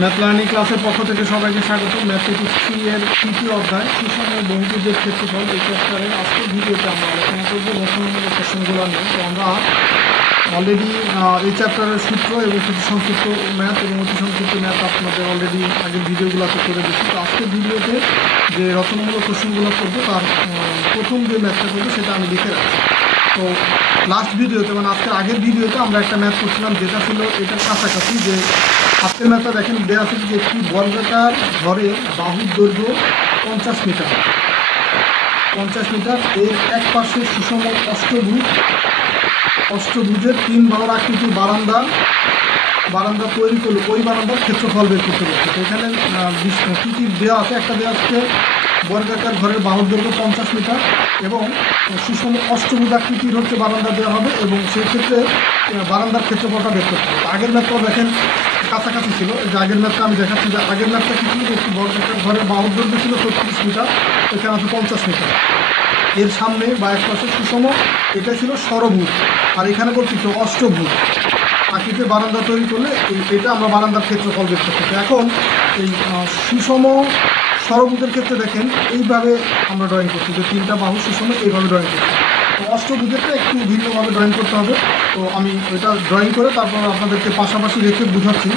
Math learning ক্লাসের পক্ষ থেকে সবাইকে স্বাগত। ম্যাথমেটিক্স 3 এর তৃতীয় অধ্যায় সুষম বহুভুজের ক্ষেত্রফল এই চ্যাপ্টারের আজকের ভিডিওতে আমরা আলোচনা করব গঠনমূলক কোশ্চেনগুলো নিয়ে। তো আমরা অলরেডি এই চ্যাপ্টারের সূত্র এবং কিছু সংক্ষিপ্ত ম্যাথ এবং অতি সংক্ষিপ্ত ম্যাথ আপনাদের অলরেডি আগের ভিডিওগুলোতে করে দিচ্ছি। তো আজকের ভিডিওতে যে রচনামূলক কোশ্চেনগুলো করবো তার প্রথম যে ম্যাথটা করবো সেটা আমি লিখে রাখছি। তো লাস্ট ভিডিওতে মানে আজকের আগের ভিডিওতে আমরা একটা ম্যাথ করছিলাম যেটা ছিল এটার কাছাকাছি। যে আজকের ম্যাথটা দেখেন দেওয়া আছে যে একটি বর্গাকার ঘরের বাহুর দৈর্ঘ্য 50 মিটার, এর এক পাশে সুষম অষ্টভুজের 3 বাহুর আকৃতির বারান্দা তৈরি করলে ওই বারান্দার ক্ষেত্রফল বের করতে পারছে। তো এখানে কী কী দেওয়া আছে, একটা দেওয়া আছে বর্গাকার ঘরের বাহুর দৈর্ঘ্য 50 মিটার এবং সুষম অষ্টভুজ আকৃতির হচ্ছে বারান্দা দেওয়া হবে এবং সেই ক্ষেত্রে বারান্দার ক্ষেত্রফলটা বের করতে হবে। আগের ম্যাথটাও দেখেন কাছাকাছি ছিল। যে আগের ম্যাথটা আমি দেখাচ্ছি যে আগের ম্যাথটা কী ছিল, একটি বর্গাকার ঘরের বাহুর দৈর্ঘ্য ছিল 36 মিটার, এখানে আছে 50 মিটার। এর সামনে বা এক পাশে সুষম এটা ছিল ষড়ভুজ, আর এখানে বলছি তো অষ্টভুজ আকৃতির বারান্দা তৈরি করলে এটা আমরা বারান্দার ক্ষেত্রফল বের করতে পারি। এখন এই সুষম ষড়ভুজের ক্ষেত্রে দেখেন এইভাবে আমরা ড্রয়িং করছি যে 3টা বাহু সুষম এইভাবে ড্রয়িং করছি। তো অষ্টভুজেরটা একটু ভিন্নভাবে ড্রয়িং করতে হবে। তো আমি এটা ড্রয়িং করে তারপর আপনাদেরকে পাশাপাশি রেখে বুঝাচ্ছি,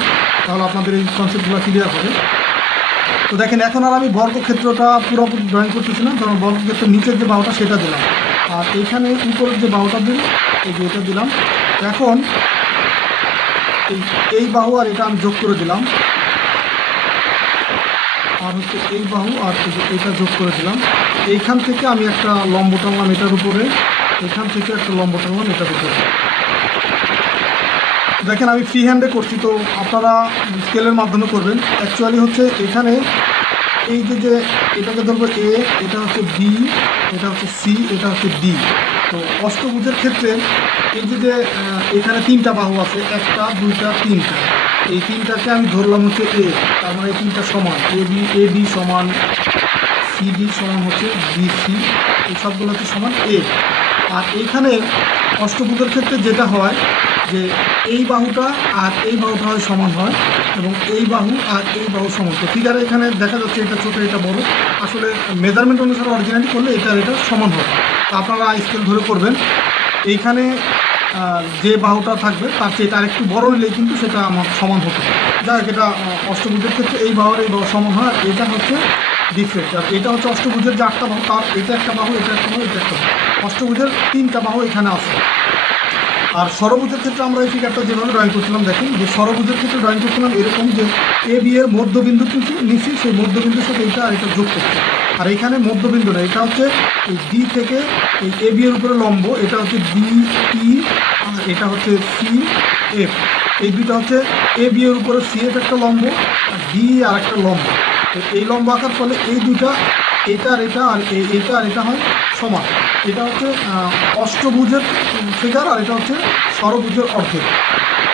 তাহলে আপনাদের এই কনসেপ্টগুলো ক্লিয়ার হবে। তো দেখেন এখন আর আমি বর্গক্ষেত্রটা পুরোপুরি ড্রয়িং করতেছি না, ধরুন বর্গক্ষেত্রের নিচের যে বাহুটা সেটা দিলাম, আর এইখানে উপরের যে বাহুটা দিলাম এই যে এটা দিলাম। এখন এই বাহু আর এটা আমি যোগ করে দিলাম, আর হচ্ছে এই বাহু আর এটা যোগ করে দিলাম। এইখান থেকে আমি একটা লম্ব টানলাম এটার উপরে, এখান থেকে একটা লম্ব টানলাম এটার উপরে। দেখেন আমি ফ্রি হ্যান্ডে করছি, তো আপনারা স্কেলের মাধ্যমে করবেন। অ্যাকচুয়ালি হচ্ছে এখানে এই যে এটাকে ধরবো এ, এটা হচ্ছে বি, এটা হচ্ছে সি, এটা হচ্ছে ডি। তো অষ্টভুজের ক্ষেত্রে এই যে এখানে 3টা বাহু আছে, 1টা 2টা 3টা, এই 3টাকে আমি ধরলাম হচ্ছে এ, তার মানে এই 3টা সমান এ বি সমান সিডি সমান হচ্ছে বিসি, এই সবগুলো হচ্ছে সমান এ। আর এইখানে অষ্টভুজের ক্ষেত্রে যেটা হয় যে এই বাহুটা আর এই বাহুটা হয় সমান হয় এবং এই বাহু আর এই বাহু সমান। তো ফিগারে এখানে দেখা যাচ্ছে এটা ছোটো এটা বড়, আসলে মেজারমেন্ট অনুসারে অরিজিনালি করলে এটা সমান হবে। তো আপনারা স্কেল ধরে করবেন। এইখানে যে বাহুটা থাকবে তার চেয়ে এটা আরেকটু বড় হলেই কিন্তু সেটা আমার সমান হতো। যাই হোক, এটা অষ্টভুজের ক্ষেত্রে এই বাহুর এই বাহু সমান হয়, এটা হচ্ছে ডিফারেন্ট। আর এটা হচ্ছে অষ্টভুজের যে 8টা বাহু, তার এটা একটা বাহু, এটা একটা বাহু, এটা একটা বাহু। অষ্টভুজের 3টা বাহু এখানে আছে। আর ষড়ভুজের ক্ষেত্রে আমরা এই ফিগারটা যেভাবে ড্রয়িং করছিলাম, দেখেন যে ষড়ভুজের ক্ষেত্রে ড্রয়িং করছিলাম এরকম যে এ বি এর মধ্যবিন্দু কিন্তু নিচ্ছি, সেই মধ্যবিন্দুর সাথে এটা আর এটা যোগ করছে। আর এখানে মধ্যবিন্দু না, এটা হচ্ছে এই ডি থেকে এই এ বি এর উপরে লম্ব, এটা হচ্ছে ডি ই, আর এটা হচ্ছে সি এফ। এই দুইটা হচ্ছে এ বি এর উপরে সি এফ একটা লম্ব আর ডি আর একটা লম্ব। তো এই লম্ব আঁকার ফলে এই দুইটা এটা আর এটা আর এটা আর এটা হয় সমান। এটা হচ্ছে অষ্টভুজের ফিগার আর এটা হচ্ছে ষড়ভুজের অর্ধেক।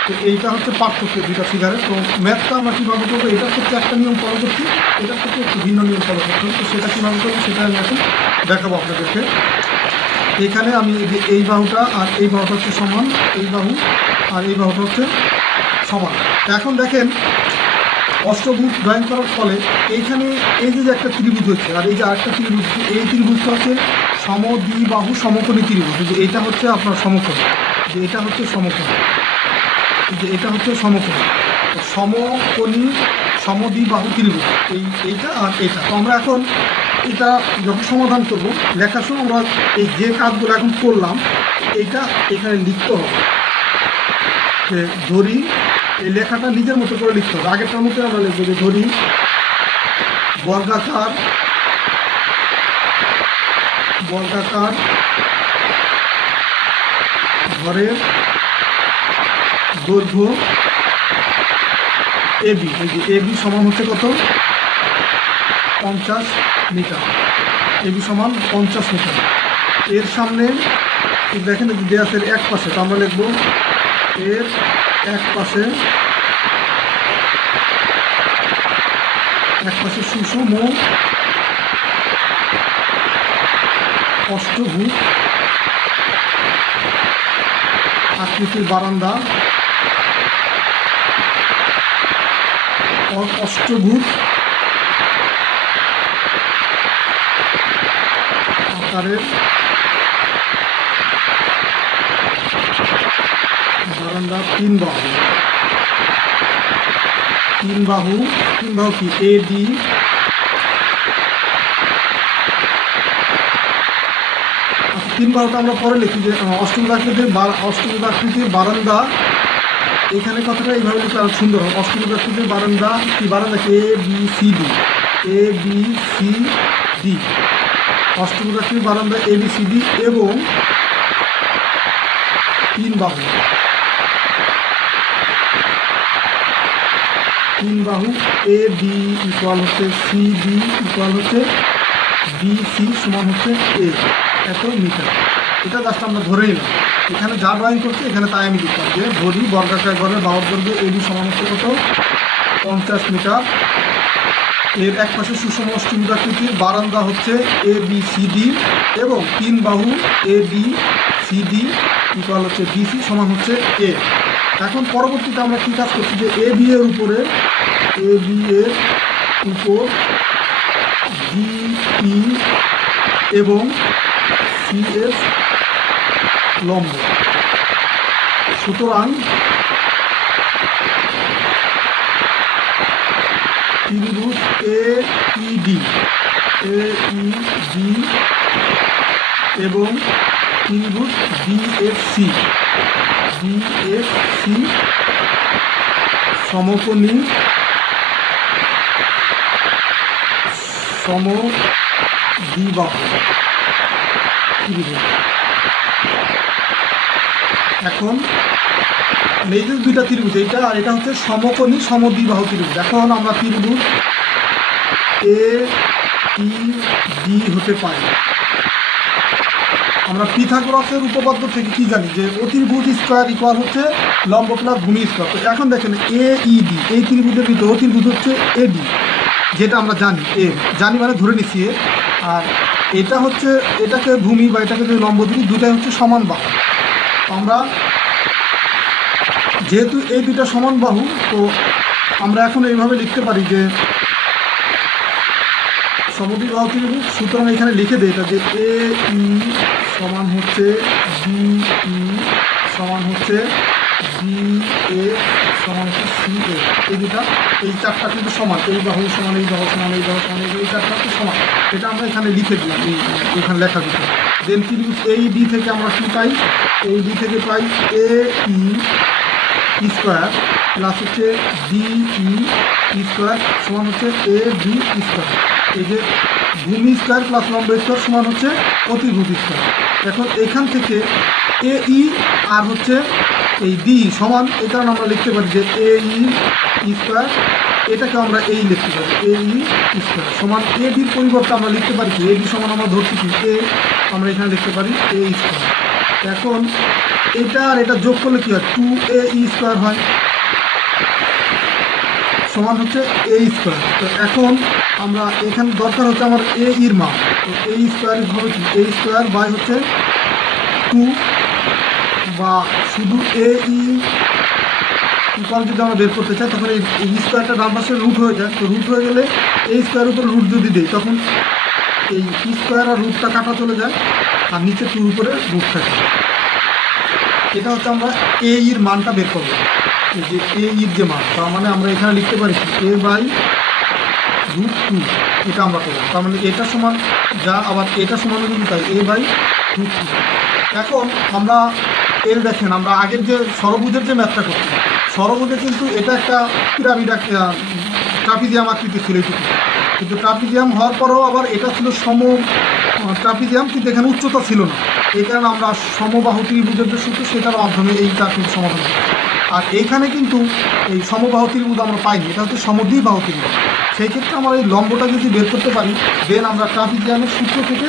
তো এইটা হচ্ছে পার্থক্য দুইটা ফিগারের। তো ম্যাথটা আমরা কীভাবে করবো, এটার ক্ষেত্রে একটা নিয়ম ফলো করছি, এটার ক্ষেত্রে একটু ভিন্ন নিয়ম ফলো করতে হবে। তো সেটা কীভাবে করবো সেটা আমি এখন দেখাবো আপনাদেরকে। এখানে আমি এই বাহুটা আর এই বাহুটা হচ্ছে সমান, এই বাহু আর এই বাহুটা হচ্ছে সমান। এখন দেখেন অষ্টভুজ ড্রয়িং করার ফলে এইখানে এই যে একটা ত্রিভুজ হচ্ছে আর এই যে আরেকটা ত্রিভুজ, এই ত্রিভুজটা হচ্ছে সমদ্বিবাহু সমকোণী ত্রিভুজ। যে এটা হচ্ছে আপনার সমকোণ, যে এটা হচ্ছে সমকোণ, যে এটা হচ্ছে সমকোণ, সমকোণী সমদ্বিবাহু ত্রিভুজ এইটা আর এটা। তো আমরা এখন এটা যখন সমাধান করব লেখার সময় আমরা এই যে কাজগুলো এখন করলাম এইটা এখানে লিখতে হবে। যে ধরি, এই লেখাটা নিজের মতো করে লিখতে হবে। আগেরটার মতো আমরা লিখবো যে ধরি বর্গাকার ঘরের দৈর্ঘ্য এবি, এই যে এবি সমান হচ্ছে কত 50 মিটার, এবি সমান 50 মিটার। এর সামনে দেখেন দেওয়া আছে এক পাশে, তো আমরা লিখবো এর এক পাশে সুষম অষ্টভুজ আকৃতির বারান্দা অষ্টভুজ আকারের বারান্দা তিন বাহু কি এ ডি তিন বাহুটা আমরা পরে লিখি যে অষ্টভুজ আকৃতির বারান্দা। এখানে কথাটা এইভাবে লিখলে আরো সুন্দর হবে। অষ্টভুজ আকৃতির বারান্দা কি বারান্দা এ বি সি ডি অষ্টভুজ আকৃতির বারান্দা এ বি সি ডি এবং তিন বাহু এ ডি ইকুয়াল হচ্ছে সি ডি ইকুয়াল হচ্ছে বি সি সমান হচ্ছে এ এত মিটার। এটা জাস্ট আমরা ধরে নিলাম, এখানে যা ড্রয়িং করছে এখানে তাই আমি লিখলাম যে ধরি বর্গাকার ঘরের বাহুর দৈর্ঘ্য এ ডি সমান হচ্ছে কত 50 মিটার। এর এক পাশে সুষম অষ্টভুজ আকৃতির বারান্দা হচ্ছে এ বি সি ডি এবং তিন বাহু A B C D equal হচ্ছে বি সি সমান হচ্ছে এ। এখন পরবর্তীতে আমরা কী কাজ করছি যে এ বি এর উপর ডি ই এবং সি এফ লম্ব। সুতরাং ত্রিভুজ এ ই ডি এবং ত্রিভুজ ডিএফসি সমকোণী সমদ্বিবাহু ত্রিভুজ। এখন এই যে দুইটা ত্রিভুজ এইটা আর এটা হচ্ছে সমকোণী সমদ্বিবাহু ত্রিভুজ। এখন আমরা ত্রিভুজ এ ই ডি হতে পারি। আমরা পিথাগোরাসের উপপাদ্য থেকে কি জানি যে অতিভুজ স্কোয়ার ইকুয়াল হচ্ছে লম্ব প্লাস ভূমি স্কোয়ার। তো এখন দেখেন এ ই ডি এই ত্রিভুজের ভিতরে অতিভুজ হচ্ছে এ ডি, যেটা আমরা জানি মানে ধরে নিচ্ছি। আর এটা হচ্ছে এটাকে ভূমি বা এটাকে যদি লম্ব দিই দুটাই হচ্ছে সমান বাহু। আমরা যেহেতু এই দুটা সমান বাহু তো আমরা এখন এইভাবে লিখতে পারি যে সমদ্বিবাহু ত্রিভুজ। সুতরাং এখানে লিখে দেয় এটা যে এ ই সমান হচ্ছে বি ই সমান হচ্ছে বি এ সমান হচ্ছে সি এ। এই দুটা এই চারটা কিন্তু সমান, এই বাহু সমান এই বাহু সমান এই বাহু সমান এই চারটা কিন্তু সমান। এটা আমরা এখানে লিখে দিলাম এখানে লেখা দিতে। দেন ত্রিভুজ এই ডি থেকে আমরা কি পাই, এই ডি থেকে পাই এ ই স্কোয়ার প্লাস হচ্ছে ডি ই স্কোয়ার সমান হচ্ছে এ বি স্কোয়ার। এই যে ভূমি স্কোয়ার প্লাস লম্ব স্কোয়ার সমান হচ্ছে অতিভুজ স্কোয়ার। এখন এখান থেকে এ ই আর হচ্ছে এই ডি সমান, এই কারণে আমরা লিখতে পারি যে এ ই স্কোয়ার, এটাকে আমরা এই লিখতে পারি এ ই স্কোয়ার সমান এ ডির পরিবর্তে আমরা লিখতে পারি কি এ ডি সমান আমরা ধরছি কি এ, আমরা এখানে লিখতে পারি এ স্কোয়ার। এখন এটা আর এটা যোগ করলে কি হয় 2 এ ই স্কোয়ার হয় সমান হচ্ছে এ স্কোয়ার। তো এখন আমরা এখানে দরকার হচ্ছে আমার এ ইর মান, তো এ স্কোয়ার হবে কি এ স্কোয়ার বাই হচ্ছে 2 বা শুধু এ ইকুয়াল যদি আমরা বের করতে চাই তখন এই স্কোয়ারটা ডান পাশে রুট হয়ে যায়। তো রুট হয়ে গেলে এই স্কোয়ারের উপর রুট যদি দিই তখন এই স্কোয়ার আর রুটটা কাটা চলে যায় আর নিচে 2 উপরে রুট থাকে। এটা হচ্ছে আমরা এ ইর মানটা বের করবো, এই যে এ ইর যে মান, তার মানে আমরা এখানে লিখতে পারি এ বাই √2 এটা আমরা করবো। তার মানে এটা সমান যা আবার এটা সমান যদি তাই এ বাই √2। এখন আমরা এর দেখেন আমরা আগের যে ষড়ভুজের যে ম্যাথটা করছি, ষড়ভুজে কিন্তু এটা একটা পিরামিড ট্রাপিজিয়াম আকৃতি ছিল এইটুকু, কিন্তু ট্রাপিজিয়াম হওয়ার পরেও আবার এটা ছিল ট্রাপিজিয়াম, কিন্তু এখানে উচ্চতা ছিল না। এই কারণে আমরা সমবাহু ত্রিভুজের যে সূত্র সেটার মাধ্যমে এইটা কিন্তু সমাধান করি। আর এইখানে কিন্তু এই সমবাহু ত্রিভুজ আমরা পাইনি, এটা হচ্ছে সমদ্বিবাহু ত্রিভুজ। সেই ক্ষেত্রে আমরা এই লম্বটা যদি বের করতে পারি দেন আমরা ট্রাপিজিয়ামের সূত্র থেকে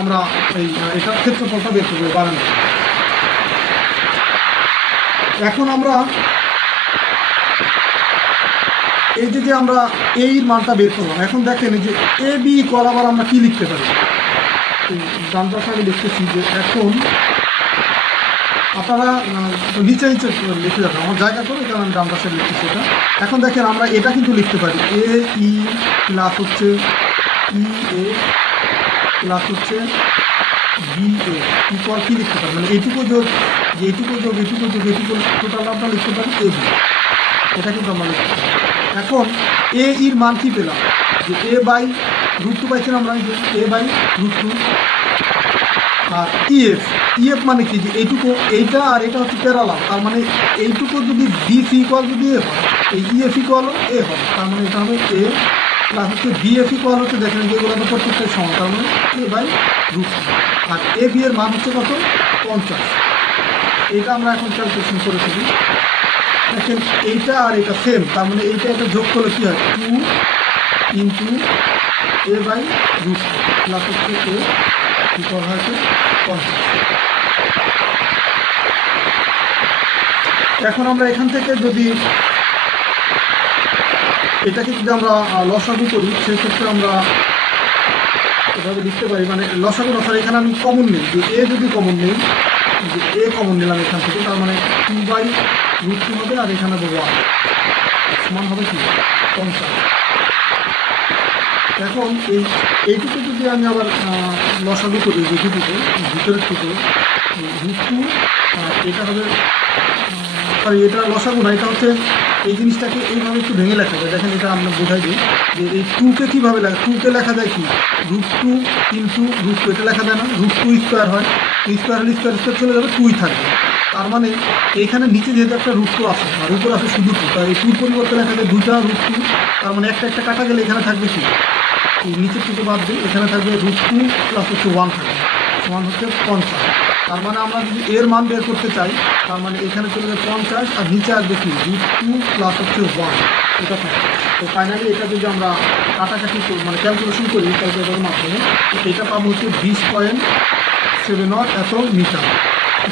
আমরা এটার ক্ষেত্রফলটা বের করবো বানানো। এখন আমরা এই যে আমরা এর মানটা বের করলাম, এখন দেখেন যে এ বি ইকুয়াল আবার আমরা কি লিখতে পারি, ডান পাশে আমি লিখতেছি যে এখন আপনারা নিচে নিচে লিখে যাবেন, আমার জায়গা করে কারণ আমি ডান পাশে লিখছি সেটা। এখন দেখেন আমরা এটা কিন্তু লিখতে পারি এ ই প্লাস হচ্ছে ই এ প্লাস হচ্ছে বি এ ইকুয়াল কী লিখতে পারি, মানে এইটুকু যোগ এইটুকু যোগ এইটুকু যোগ এইটুকু টোটাল আমরা লিখতে পারি এ বি, এটা কিন্তু আমরা লিখতে পারি। এখন এ ইর মান কী পেলাম, যে এ বাই √2 পাইছিলাম আমরা, এ বাই √2। আর ইএফ মানে কি, যে এইটুকু এইটা আর এটা হচ্ছে প্যারালাল, তার মানে এইটুকু যদি বিসি ইকুয়াল যদি এ হয়, এই ইএফ ইকুয়াল এ হবে, তার মানে এটা হবে এ প্লাস হচ্ছে বিএফ ইকুয়াল হচ্ছে, দেখেন যেগুলো তো প্রত্যেকটাই সমান, তার মানে এ বাই √2। আর এ বি এর মান হচ্ছে কত, 50। এটা আমরা এখন ক্যালকুলেশন করে ফেলি। দেখেন এইটা আর এটা সেম, তার মানে এইটা এটা যোগ করলে কী হয়, 2 ইন্টু এ বাই √2 প্লাস হচ্ছে এ ইকুয়াল হয়েছে 50। এখন আমরা এখান থেকে যদি এটাকে যদি আমরা লসাগু করি, সেক্ষেত্রে আমরা এভাবে লিখতে পারি, মানে লসাগু নসার এখানে আমি কমন নিই, যে এ যদি কমন নিই, যে এ কমন নিলাম এখান থেকে, তার মানে 2 বাই √2 হবে, আর এখানে দেবো 1 সমান হবে কি 50। এখন এইটুকু যদি আমি আবার লসাগু করি, যেটুকু ভিতরের টুকু √2, আর এটা হবে সরি এটা লসাগু না, এটা হচ্ছে এই জিনিসটাকে এইভাবে একটু ভেঙে লেখা যায়। দেখেন এটা আমরা বোঝাই দিই যে এই 2কে কীভাবে লেখা, 2কে লেখা যায় কি √2 ইন্টু √2, এটা লেখা যায় না, √2 স্কোয়ার হয়, স্কোয়ার হলে স্কোয়ার স্কোয়ার চলে যাবে, 2ই থাকবে। তার মানে এইখানে নিচে যেহেতু একটা √2 আছে আর উপর আছে শুধু 2, তাই এই 2 পরিবর্তে লেখা যায় 2টা √2, তার মানে একটা একটা কাটা গেলে এখানে থাকবে কি, এই নিচের থেকে বাদ দিই, এখানে থাকবে √2 প্লাস হচ্ছে 1 থাকবে, সমান হচ্ছে 50। তার মানে আমরা যদি এর মান বের করতে চাই, তার মানে এখানে চলে যাবে 50, আর নিচে আসবে কি √2 প্লাস হচ্ছে 1, এটা থাকে। তো ফাইনালি এটা যদি আমরা কাটাকাটি মানে ক্যালকুলেশন করি ক্যালকুলেটরের মাধ্যমে, এটা পাবো হচ্ছে 20.71 এত মিটার,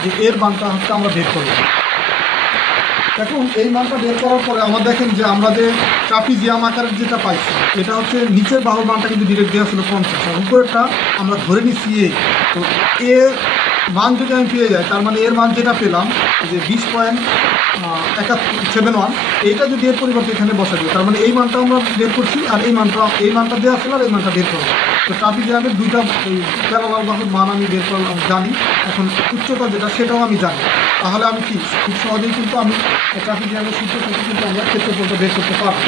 যে এর মানটা হচ্ছে আমরা বের করলাম। এখন এই মানটা বের করার পরে আমরা দেখেন যে আমরা যে ট্রাপিজিয়াম আকারের যেটা পাইছি, এটা হচ্ছে নিচের বাহুর মানটা কিন্তু ডিরেক্ট দেওয়া ছিল 50, আর উপরেরটা আমরা ধরে নিচ্ছি এ। তো এর মান যদি আমি পেয়ে যাই, তার মানে এর মান যেটা পেলাম যে 20.71, এইটা যদি এর পরিবর্তে এখানে বসা দিই, তার মানে এই মানটা আমরা বের করছি, আর এই মানটা দেওয়া ছিল, আর এই মানটা বের করলাম। তো ট্রাপিজিয়ামের দুইটা প্যারালাল বাহুর মান আমি বের করলাম জানি, এখন উচ্চতা যেটা সেটাও আমি জানি, তাহলে আমি কি খুব সহজেই কিন্তু আমি ট্রাপিজিয়ামের সূত্র থেকে কিন্তু আমরা ক্ষেত্রফলটা বের করতে পারবো।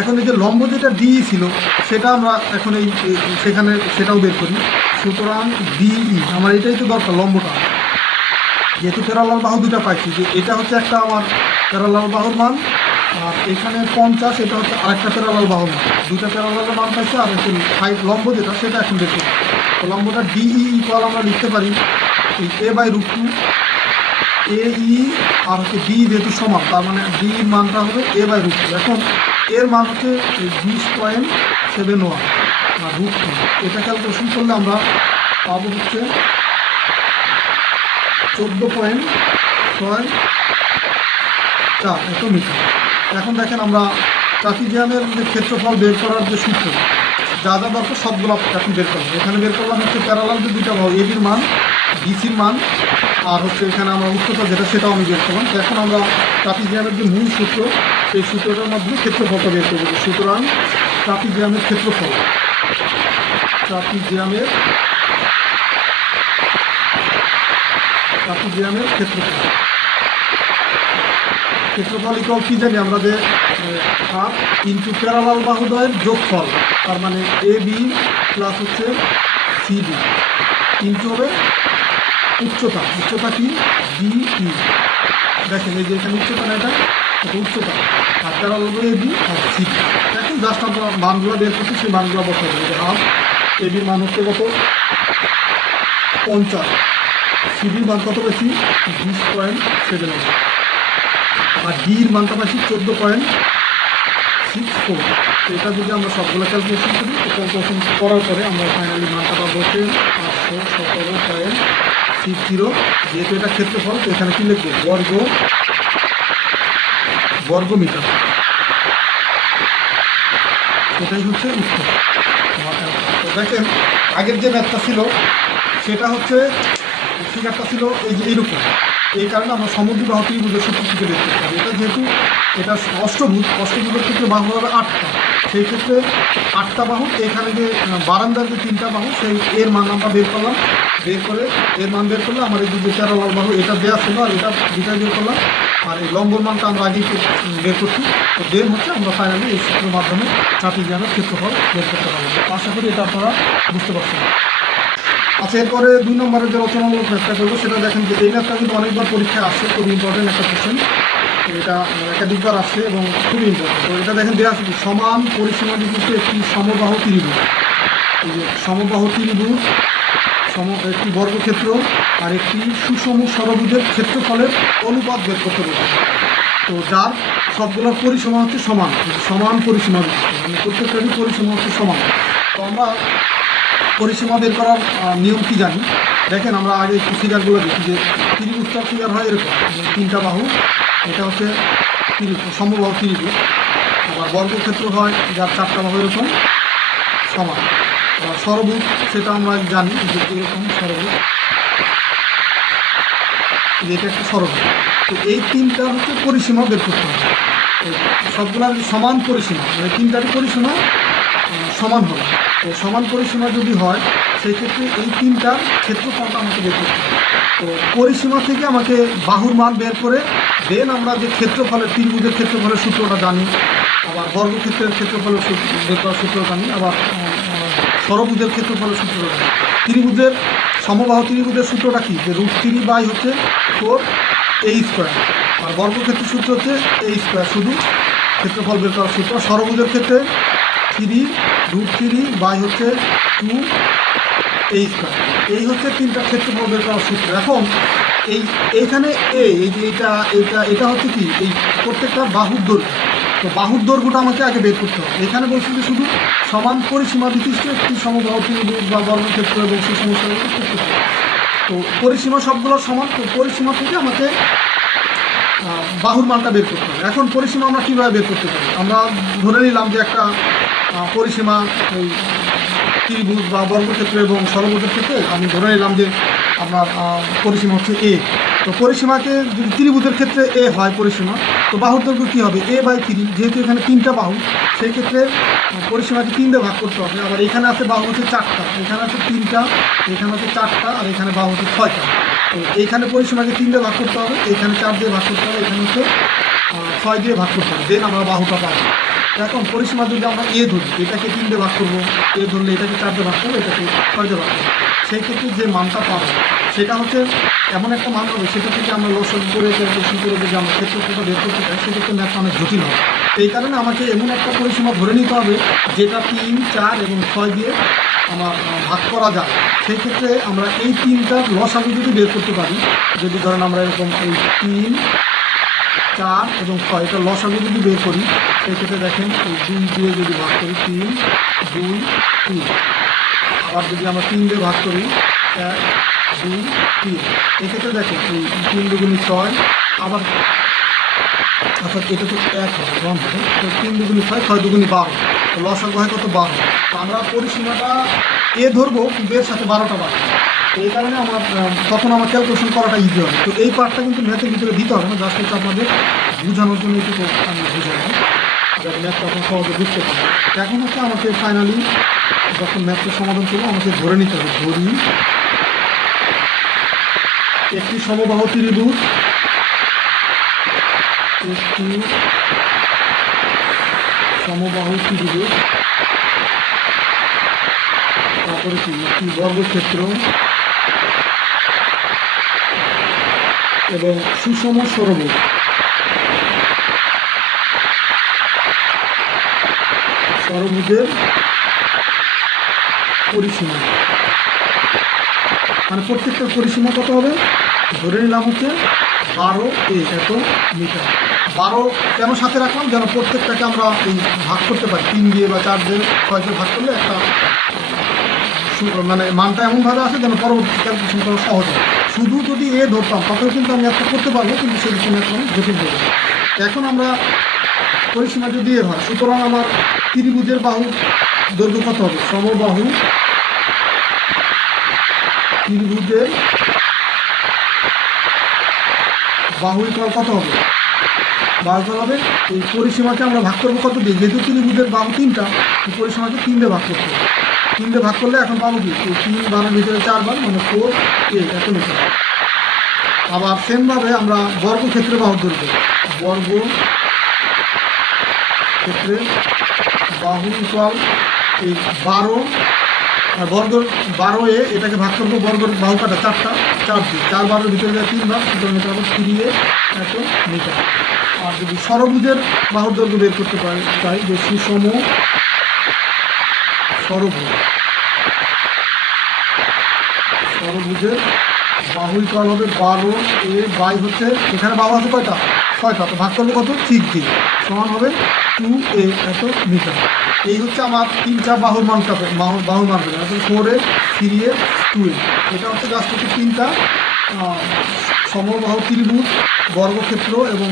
এখন এই যে লম্ব যেটা ডি ছিল, সেটা আমরা এখন সেখানে সেটাও বের করি। সুতরাং ডিই আমার এটাই তো দরকার, লম্বটা, যেহেতু প্যারালাল বাহু দুটা পাইছি, যে এটা হচ্ছে একটা আমার প্যারালাল বাহুর মান, আর এখানে 50 এটা হচ্ছে আরেকটা প্যারালাল বাহুর মান, দুটা প্যারালালের মান পাইছে, আর হচ্ছে লম্ব যেটা সেটা এখন বের করি। তো লম্বটা ডিই ইকুয়াল আমরা লিখতে পারি এ বাই √2, এ ই আর হচ্ছে ডি যেহেতু সমান, তার মানে ডি মানটা হবে এ বাই √2। এখন এর মান হচ্ছে 20.71 আর √2, এটা ক্যালকুলেশন করলে আমরা পাবো হচ্ছে 14.64 এত মিটার। এখন দেখেন আমরা ট্রাপিজিয়ামের যে ক্ষেত্রফল বের করার যে সূত্র, যা যা দরকার সবগুলো এখন বের করলাম। এখানে বের করলাম হচ্ছে প্যারালাল যে দুইটা বাহু, এবির মান, বিসির মান, আর হচ্ছে এখানে আমরা উচ্চতা যেটা সেটাও আমি বের করলাম। তো এখন আমরা ট্রাপিজিয়ামের যে মূল সূত্র, সেই সূত্রটার মাধ্যমে ক্ষেত্রফলটা বের করবো। সুতরাং ট্রাপিজিয়ামের ক্ষেত্রফল ক্ষেত্রফল ইকুয়াল কি জানি আমরা, যে হাফ ইন্টু প্যারালাল বাহুদ্বয়ের যোগফল, তার মানে এ বি প্লাস হচ্ছে সিডি ইন্টু হবে উচ্চতা কি ডিই। দেখেন এই যে এখানে উচ্চতা না, এটা উচ্চতা, আর প্যারালাল বাহু এ বি আর সিডি। এখন জাস্ট আমরা মানগুলো বের করছি, সেই মানগুলো বসাই দেবো। যে হাফ এ বির মান হচ্ছে কত 50, সিডির মান কত বেশি 20.71, আর ডির মানটা পাচ্ছি 14.64। এটা যদি আমরা সবগুলো ক্যালকুলেশন করি, ক্যালকুলেশন করার পরে আমরা ফাইনালি মানটা পাবো 817.60। যেহেতু এটা ক্ষেত্রফল, তো এখানে কি লিখবো, বর্গ মিটার, এটাই হচ্ছে উত্তর। তো দেখেন আগের যে ম্যাথটা ছিল সেটা হচ্ছে ফিগারটা ছিল এই যে এইরকম, এই কারণে আমরা সমদ্বিবাহু ত্রিভুজের সূত্র থেকে দেখতে পারি। এটা যেহেতু এটা অষ্টভুজ, অষ্টভুজের ক্ষেত্রে বাহু হবে 8টা, সেই ক্ষেত্রে 8টা বাহু। এখানে যে বারান্দার যে 3টা বাহু, সেই এর মান আমরা বের করলাম, বের করে এর মান বের করলে আমার এই যে প্যারালাল বাহু এটা দেওয়া ছিল, আর এটা দুটা বের করলাম, আর এই লম্বর মানটা আমরা আগেই বের করছি। তো দেন হচ্ছে আমরা ফাইনালি এই সূত্রের মাধ্যমে কার্টেসিয়ানের ক্ষেত্রফল বের করতে পারবো। আশা করি এটা আপনারা বুঝতে পারছেন। আচ্ছা, এরপরে 2 নম্বরের যে রচনামূলক ম্যাথটা করবো সেটা দেখেন যে এই ম্যাথটা কিন্তু অনেকবার পরীক্ষায় আসছে, খুব ইম্পর্টেন্ট একটা কোশ্চেন। এটা একাধিকবার আসছে এবং খুবই ইম্পর্টেন্ট। তো এটা দেখেন দেওয়া আছে সমান পরিসীমা বিশিষ্ট একটি সমবাহু ত্রিভুজ। এই যে সমবাহু ত্রিভুজ, একটি বর্গক্ষেত্র আর একটি সুষম ষড়ভুজের ক্ষেত্রফলের অনুপাত বের করতে বলছে। তো যার সবগুলোর পরিসীমা হচ্ছে সমান, সমান পরিসীমা বিশিষ্ট, মানে প্রত্যেকটারই পরিসীমা হচ্ছে সমান। তো আমরা পরিসীমা বের করার নিয়ম কি জানি, দেখেন আমরা আগে একটু ফিগারগুলো দেখি যে ত্রিভুজটার ফিগার হয় এরকম, 3টা বাহু, এটা হচ্ছে সমবাহু ত্রিভুজ। আবার বর্গক্ষেত্র হয় যার 4টা বাহু এরকম সমান। আবার ষড়ভুজ সেটা আমরা জানি যে এরকম ষড়ভুজ, এটা একটা ষড়ভুজ। তো এই 3টা হচ্ছে পরিসীমা বের করতে হবে, সবগুলার সমান পরিসীমা, মানে 3টারই পরিসীমা সমান হবে। তো সমান পরিসীমা যদি হয় সেই ক্ষেত্রে এই 3টার ক্ষেত্রফলটা আমাকে বের করতে হবে। তো পরিসীমা থেকে আমাকে বাহুর মান বের করে দেন আমরা যে ক্ষেত্রফলের, ত্রিভুজের ক্ষেত্রফলের সূত্রটা জানি, আবার বর্গক্ষেত্রের ক্ষেত্রফলের বের করার সূত্র জানি, আবার ষড়ভুজের ক্ষেত্রফলের সূত্রটা জানি। ত্রিভুজের সমবাহু ত্রিভুজের সূত্রটা কি, যে √3 হচ্ছে 4a², আর বর্গক্ষেত্রের সূত্র হচ্ছে a², শুধু ক্ষেত্রফল বের করার সূত্র। ষড়ভুজের ক্ষেত্রে 3√3 হচ্ছে 2a²। এই হচ্ছে 3টা ক্ষেত্রফল বের করার সূত্র। এখন এইখানে এই যে এটা হচ্ছে কি, এই প্রত্যেকটা বাহুর দৈর্ঘ্য। তো বাহুর দৈর্ঘ্যটা আমাকে আগে বের করতে হবে। এখানে বলছি যে শুধু সমান পরিসীমা বিশিষ্ট একটি সমবাহু ত্রিভুজ বা বর্গক্ষেত্র এবং সুষম ষড়ভুজের ক্ষেত্রফল। তো পরিসীমা সবগুলো সমান, তো পরিসীমা থেকে আমাকে বাহুর মানটা বের করতে হবে। এখন পরিসীমা আমরা কীভাবে বের করতে পারি, আমরা ধরে নিলাম যে একটা পরিসীমা এই ত্রিভুজ বা বর্গক্ষেত্র এবং ষড়ভুজের ক্ষেত্রে আমি ধরে নিলাম যে আপনার পরিসীমা হচ্ছে এ। তো পরিসীমাকে যদি ত্রিভুজের ক্ষেত্রে এ হয় পরিসীমা, তো বাহুর দৈর্ঘ্য কী হবে, a/3। যেহেতু এখানে 3টা বাহু, সেই ক্ষেত্রে পরিসীমাকে 3 দিয়ে ভাগ করতে হবে। আবার এখানে আছে বাহু হচ্ছে 4টা, এখানে আছে 3টা, এখানে হচ্ছে 4টা, আর এখানে বাহু হচ্ছে 6টা। তো এইখানে পরিসীমাকে 3 দিয়ে ভাগ করতে হবে, এখানে 4 দিয়ে ভাগ করতে হবে, এখানে হচ্ছে 6 দিয়ে ভাগ করতে হবে, দেন আমরা বাহুটা পাবো। এখন পরিসীমা যদি আমরা এ ধরি, এটাকে 3 দিয়ে ভাগ করবো, এ ধরলে এটাকে 4 দিয়ে ভাগ করবো, এটাকে 6 দিয়ে ভাগ করবো, সেই ক্ষেত্রে যে মানটা পাবো সেটা হচ্ছে এমন একটা মান হবে, সেটা থেকে আমরা লসাগু করে ক্যালকুলেশন করে যদি আমরা ক্ষেত্রফলটা বের করতে চাই, সেক্ষেত্রে ম্যাথ অনেক জটিল হবে। এই কারণে আমাকে এমন একটা পরিসীমা ধরে নিতে হবে যেটা 3, 4 এবং 6 দিয়ে আমার ভাগ করা যায়। সেই ক্ষেত্রে আমরা এই 3টার লসাগু যদি বের করতে পারি, যদি ধরেন আমরা এরকম এই 3, 4 এবং 6 এটা লসাগু যদি বের করি, সেই ক্ষেত্রে দেখেন এই 2 দিয়ে যদি ভাগ করি, 3, 2, 3। আবার যদি আমরা 3 দিয়ে ভাগ করি, 1, 2, 3। এক্ষেত্রে দেখেন এই 3 দুগুণি 6, আবার অর্থাৎ এটা তো 1 হবে, 1 হবে। তো 3 দুগুণি 6, 6 দুগুণি 12, তো লসাগু হয় কত, 12। তো আমরা পরিসীমাটা এ ধরবো, কিন্তু এর সাথে 12টা বাড়বে। এই কারণে আমার তখন আমার ক্যালকুলেশন করাটা ইজি হবে। তো এই পার্টটা কিন্তু ম্যাথের ভিতরে দিতে হবে না, জাস্ট হচ্ছে আপনাদের বোঝানোর জন্য একটু আমি বুঝাবো, যাতে ম্যাথ তখন সহজে বুঝতে পারি। এখন হচ্ছে আমাকে ফাইনালি যখন ম্যাথের সমাধান করবো, আমাকে ধরে নিতে হবে, ধরি একটি সমবাহু ত্রিভুজ, একটি সমবাহু ত্রিভুজ, তারপরে কি একটি বর্গক্ষেত্র এবং সুষম ষড়ভুজ। ষড়ভুজের পরিসীমা, মানে প্রত্যেকটা পরিসীমা কত হবে, ধরে নিলাম হচ্ছে 12 এত মিটার। 12 কেন সাথে রাখলাম, যেন প্রত্যেকটাকে আমরা এই ভাগ করতে পারি, 3 দিয়ে বা 4 দিয়ে 6 দিয়ে ভাগ করলে একটা মানে মানটা এমনভাবে আসে যেন পরবর্তী ক্যালকুলেশন করা সহজ হয়। শুধু যদি এ ধরতাম তাতেও কিন্তু আমি একটা করতে পারবো, কিন্তু সেই জন্য এখন জটিল হয়ে যাবে। এখন আমরা পরিসীমা যদি এ হয়, সুতরাং আমার ত্রিভুজের বাহু দৈর্ঘ্য কত হবে, সমবাহু ত্রিভুজের বাহু ইকুয়াল কত হবে? বাহু ইকুয়াল হবে এই পরিসীমাকে আমরা ভাগ করবো কত দিয়ে, যেহেতু ত্রিভুজের বাহু 3টা, এই পরিসীমাকে 3 দিয়ে ভাগ করতে হবে। 3 দিয়ে ভাগ করলে এখন পাবো কি, এই 3 বারের ভিতরে 4 বার মানে 4a এত মিটার। আবার সেমভাবে আমরা বর্গক্ষেত্রে বাহুর দৈর্ঘ্য, বর্গ ক্ষেত্রে বাহু ইকুয়াল এই 12 আর বর্গ 12a, এটাকে ভাগ করবো বর্গের বাহু কাটা 4টা, 4 দিয়ে 4 বারের ভিতরে যায় 3 বার, সুতরাং এটা হবে 3a এত মিটার। আর যদি ষড়ভুজের বাহুর দৈর্ঘ্য বের করতে পারি চাই, যে সুষম ষড়ভুজের বাহু ইকুয়াল হবে 12a বাই হচ্ছে এখানে বাহু আছে কয়টা, 6টা, তো ভাগ করবো কত, 6 দিয়ে, সমান হবে 2a এত মিটার। এই হচ্ছে আমার 3টা বাহুর মান পাবে, বাহুর মান পাবে, অর্থাৎ 4a 3a 2a। এটা হচ্ছে জাস্ট হচ্ছে 3টা সমবাহু ত্রিভুজ, বর্গক্ষেত্র এবং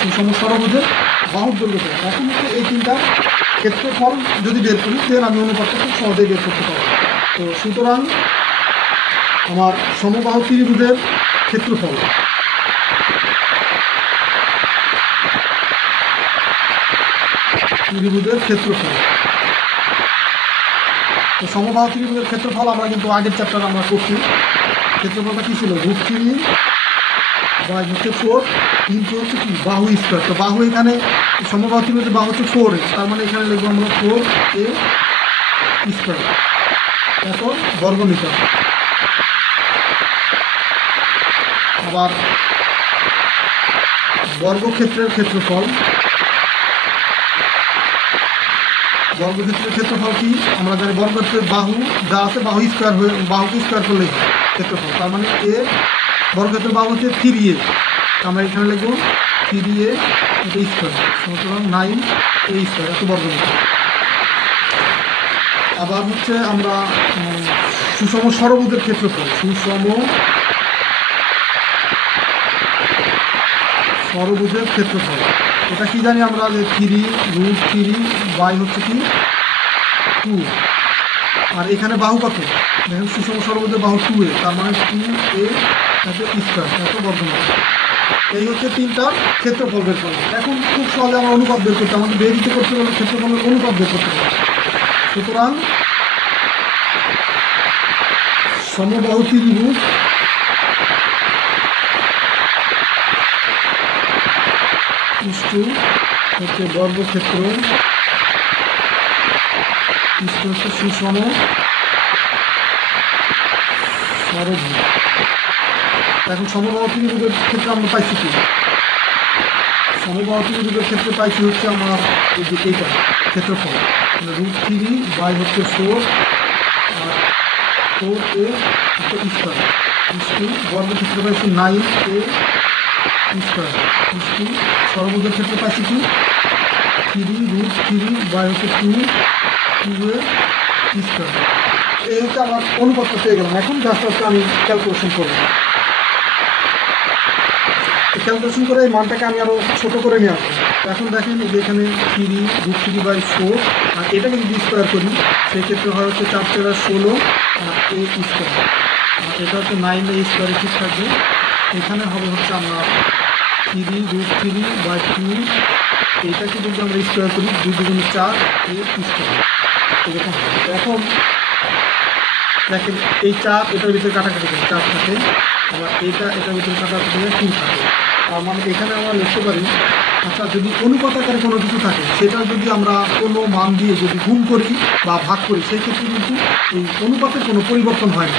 সুষম ষড়ভুজের বাহুর দৈর্ঘ্য। এখন হচ্ছে এই 3টা ক্ষেত্রফল যদি বের করি, দেন আমি অনুপাতটা খুব সহজেই বের করতে পারবো। তো সুতরাং আমার সমবাহু ত্রিভুজের ক্ষেত্রফল, তো সমবাহু ত্রিভুজের ক্ষেত্রফল আমরা কিন্তু আগের চ্যাপ্টারে আমরা করছি। ক্ষেত্রফলটা কী ছিল, √3 বাই হচ্ছে 4 কিন্তু হচ্ছে কি বাহু স্কোয়ার। তো বাহু এখানে সমবাহু ত্রিভুজের বাহু হচ্ছে 4a, তার মানে এখানে লিখবো আমরা 4a স্কোয়ার এত বর্গমিটার। আবার বর্গক্ষেত্রের ক্ষেত্রফল, বর্গক্ষেত্রের ক্ষেত্রফল কি আমরা জানি, বর্গক্ষেত্রের বাহু যা আছে বাহু স্কোয়ার হয়ে, বাহুকে স্কোয়ার করলেই ক্ষেত্রফল, তার মানে এ বর্গক্ষেত্রের বাহু হচ্ছে 3a, আমরা এখানে লিখবো 3a এটা স্কোয়ার, সুতরাং 9a স্কোয়ার এত বর্গমিটার। আবার হচ্ছে আমরা সুষম ষড়ভুজের ক্ষেত্রফল, সুষম ষড়ভুজের ক্ষেত্রফল, এটা কি জানি আমরা, যে 3√3 বাই হচ্ছে কি 2, আর এখানে বাহু কত দেখেন, সুষম ষড়ভুজের বাহু 2a, তার মানে 2a এত স্কোয়ার এত বর্গমিটার। এই হচ্ছে 3টার ক্ষেত্রফল বের করবো। এখন খুব সহজে আমরা অনুপাত বের করতে, আমাদের বের দিতে করতে গেলে ক্ষেত্রফলের অনুপাত বের করতে হবে। সুতরাং সমবাহু ত্রিভুজ হচ্ছে বর্গক্ষেত্র হচ্ছে সুষম ষড়ভুজ। এখন সমবাহু ত্রিভুজের ক্ষেত্রে আমরা পাইছি কি, সমবাহু ত্রিভুজের ক্ষেত্রে পাইছি হচ্ছে আমার এই যে এইটা ক্ষেত্রফল, √3 বাই হচ্ছে 4 আর 4a স্কোয়ার বর্গক্ষেত্রে পাইছি 9a স্কোয়ার ষড়ভুজের ক্ষেত্রে পাইছি কি 3√3 বাই হচ্ছে 2a স্কোয়ার। এই হচ্ছে আমার অনুপাতটা পেয়ে গেলাম। এখন জাস্ট হচ্ছে আমি ক্যালকুলেশন করব, ক্যালকুলেশন করে এই মানটাকে আমি আরও ছোটো করে নিয়ে আসবো। এখন দেখেন যে এখানে 3√3 বাই 4, আর এটাকে যদি স্কোয়ার করি সেক্ষেত্রে হয় হচ্ছে 4 4 16 আর a স্কোয়ার, আর এটা হচ্ছে 9a স্কোয়ারে ঠিক থাকবে। এখানে হবে হচ্ছে আমরা 3√3 বাই 2, এইটাকে যদি আমরা স্কোয়ার করি 2 2 4 a স্কোয়ার এরকম। এখন দেখেন এই 4 এটার ভিতরে কাটাকাটি করে 4 থাকে, আবার এটার ভিতরে কাটাকাটি করে 2 থাকে, তার মানে এখানে আমরা লিখতে পারি, আচ্ছা যদি অনুপাত আকারে কোনো কিছু থাকে সেটা যদি আমরা কোনো মান দিয়ে যদি গুণ করি বা ভাগ করি সেই ক্ষেত্রে কিন্তু এই অনুপাতের কোনো পরিবর্তন হয় না।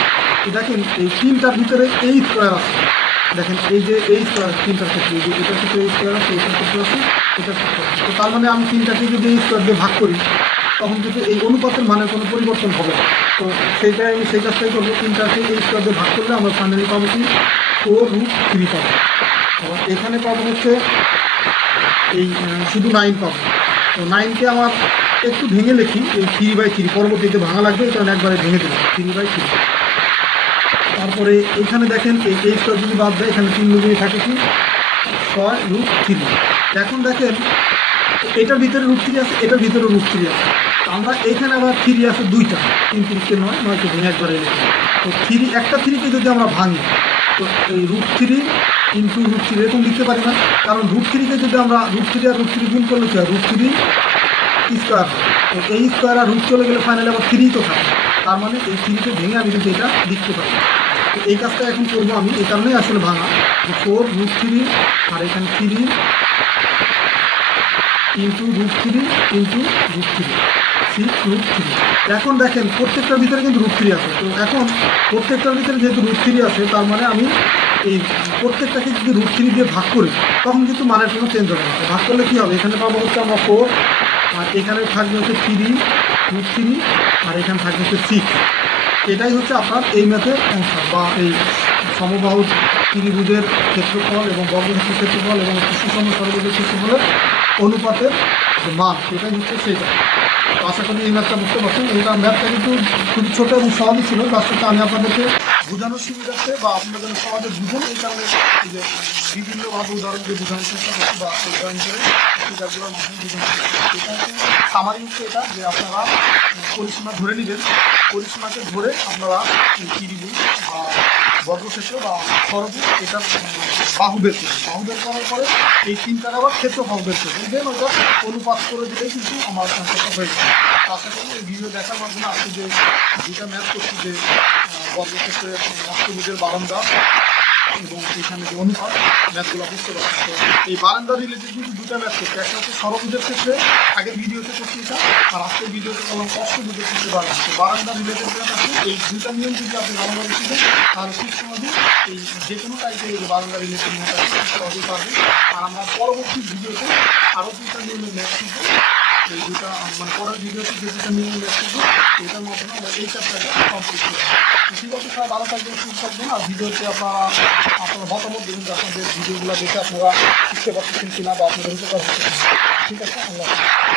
দেখেন এই 3টার ভিতরে এই স্কোয়ার আছে, দেখেন এই যে এই স্কোয়ার 3টার ক্ষেত্রে, এই যে এটার ক্ষেত্রে এই স্কোয়ার আছে, এটার ক্ষেত্রে আছে, এটার ক্ষেত্রে আছে। তো তার মানে আমি 3টাকে যদি এই স্কোয়ার দিয়ে ভাগ করি তখন কিন্তু এই অনুপাতের মানের কোনো পরিবর্তন হবে না। তো সেইটাই আমি সেই কাজটাই করবো, 3টাকে এই স্কোয়ার দিয়ে ভাগ করলে আমরা ফাইনালি পাবো কি 4√3 পাবো। আবার এখানে পাবো হচ্ছে এই শুধু 9 পাবো। তো 9কে আমার একটু ভেঙে লিখি, এই 3/3 পরবর্তীতে ভাঙা লাগবে, কারণ একবারে ভেঙে দেবো 3/3। তারপরে এইখানে দেখেন এই স্কোয়ার যদি বাদ দেয় এখানে 3 দুগুণে থাকে কি 6√3। এখন দেখেন এটার ভিতরে √3 আছে, এটার ভিতরে √3 আছে, আমরা এখানে আবার 3 আছে 2টা, 3 3 9 9কে ভেঙে একবারে লিখি। তো একটা 3কে যদি আমরা ভাঙি তো এই √3 ইন্টু √3 এরকম লিখতে পারি না, কারণ √3কে যদি আমরা √3 আর √3 গুণ করলে কি হয়, √3 স্কোয়ার হয়। তো এই স্কোয়ার আর রুট চলে গেলে ফাইনালি আবার 3 তো থাকে, তার মানে এই 3কে ভেঙে আমি কিন্তু এটা লিখতে পারি। তো এই কাজটা এখন করবো আমি, এই কারণেই আসলে ভাঙা, যে 4√3 আর এখানে 3 ইন্টু √3 ইন্টু √3 6√3। এখন দেখেন প্রত্যেকটার ভিতরে কিন্তু √3 আছে। তো এখন প্রত্যেকটার ভিতরে যেহেতু √3 আছে, তার মানে আমি এই প্রত্যেকটাকে যদি √3 দিয়ে ভাগ করি তখন কিন্তু মানের কোনো চেঞ্জ হবে না। ভাগ করলে কী হবে, এখানে পাবো হচ্ছে আমরা 4, আর এখানে থাকবে হচ্ছে 3√3, আর এখানে থাকবে হচ্ছে 6। এটাই হচ্ছে আপনার এই ম্যাথের অ্যান্সার, বা এই সমবাহু ত্রিভুজের ক্ষেত্রফল এবং বর্গক্ষেত্রের ক্ষেত্রফল এবং সুষম সর্বভুজের ক্ষেত্রফলের অনুপাতের যে মান, সেটাই হচ্ছে সেইটা। তো আশা করি এই ম্যাথটা বুঝতে পারছেন। এইটা ম্যাথটা কিন্তু খুবই ছোটো এবং সহজই ছিল, যার সাথে আমি আপনাদেরকে বোঝানোর সুবিধার্থে বা আপনারা যেন সহজে বুঝুন এই কারণে এই যে বিভিন্নভাবে উদাহরণ দিয়ে বোঝানোর চেষ্টা করছি, বা উদাহরণ করে ফিগারগুলোর মাধ্যমে বোঝানোর চেষ্টা করছি। এটা হচ্ছে সামারি হচ্ছে এটা, যে আপনারা পরিসীমা ধরে নেবেন, পরিসীমাকে ধরে আপনারা ত্রিভুজ বা বর্গক্ষেত্র বা ষড়ভুজ এটা বাহু বের করবেন। বাহু বের করার পরে এই তিনটার আবার ক্ষেত্রফল বের করবেন, দেন ওটা অনুপাত করে দিলেই কিন্তু আমার অ্যান্সারটা হয়ে যাবে। আশা করি এই ভিডিও দেখার মাধ্যমে আজকে যে দুটা ম্যাথ করছি, যে বর্গক্ষেত্রের অষ্টভুজের বারান্দা এবং এখানে যে অনুপাত, ম্যাথগুলো বুঝতে পারছি। তো এই বারান্দা রিলেটেড কিন্তু দুটা ম্যাথ করছি, একটা হচ্ছে ষড়ভুজের ক্ষেত্রে আগের ভিডিওতে করছি এটা, আর আজকের ভিডিওতে করলাম অষ্টভুজের ক্ষেত্রে বারান্দা। তো বারান্দা রিলেটেড ম্যাথ আছে, এই দুটা নিয়ম যদি আপনি ভালোভাবে শিখেন তাহলে খুব সহজেই এই যে কোনো টাইপের এই বারান্দা রিলেটেড ম্যাথ আছে খুব সহজেই পারবেন। আর আমরা পরবর্তী ভিডিওতে আরও দুটা নিয়মের ম্যাথ শিখবো, এই দুটা মানে পরের ভিডিওতে যে দুটা নিয়মের ম্যাথ শিখবো এটার মাধ্যমে আমরা এই চ্যাপ্টারটা কমপ্লিট করবো। ঠিক আছে, সবাই ভালো থাকবেন, সুস্থ থাকবেন। আর ভিডিওতে আপনারা মতামত দেবেন যে আপনাদের ভিডিওগুলো দেখে আপনারা শিখতে পারছেন কিনা বা আপনাদের উপকার হচ্ছে কিনা। ঠিক আছে, আল্লাহ হাফেজ।